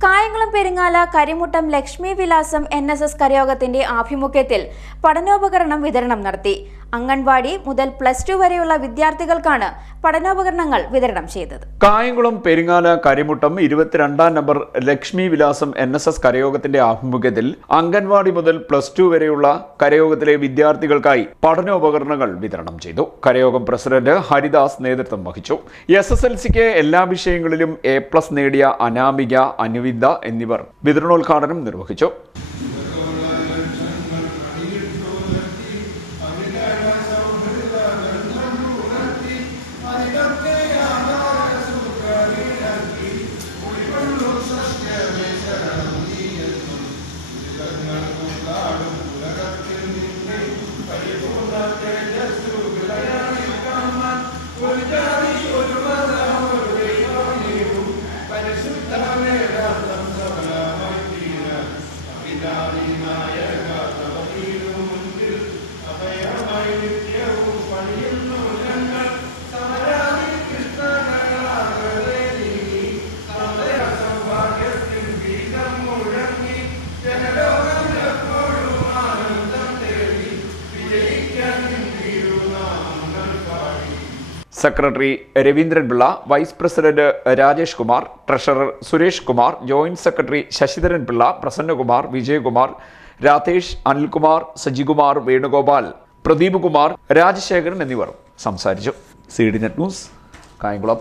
കായംകുളം പെരിങ്ങാല കരിമുട്ടം ലക്ഷ്മി വിലാസം N S S കരയോഗത്തിന്റെ ആഭിമുഖ്യത്തിൽ പഠനോപകരണം വിതരണം നടത്തി. അംഗൻവാടി മുതൽ പ്ലസ് ടു വരെയുള്ള വിദ്യാർത്ഥികൾക്കാണ് പഠനോപകരണങ്ങൾ വിതരണം ചെയ്തത്. കായംകുളം പെരിങ്ങാല കരിമുട്ടം ഇരുപത്തിരണ്ടാം നമ്പർ ലക്ഷ്മി വിലാസം എൻ എസ് എസ് കരയോഗത്തിന്റെ ആഭിമുഖ്യത്തിൽ അംഗൻവാടി മുതൽ പ്ലസ് ടു വരെയുള്ള കരയോഗത്തിലെ വിദ്യാർത്ഥികൾക്കായി പഠനോപകരണങ്ങൾ വിതരണം ചെയ്തു. കരയോഗം പ്രസിഡന്റ് ഹരിദാസ് നേതൃത്വം വഹിച്ചു. എസ് എസ് എൽ സിക്ക് എല്ലാ വിഷയങ്ങളിലും എ പ്ലസ് നേടിയ അനാമിക അനുവിന്ദ എന്നിവർ വിതരണോദ്ഘാടനം നിർവഹിച്ചു. Secretary Raveendran Pillai vice president Rajesh Kumar treasurer Suresh Kumar joint secretary Sasidharan Pillai Prasannakumar Vijayakumar Radhesh Anilkumar Sajikumar Venugopal Pradeep Kumar Rajasekharan എന്നിവർ സംസാരിച്ചു. C D net news Kayamkulam.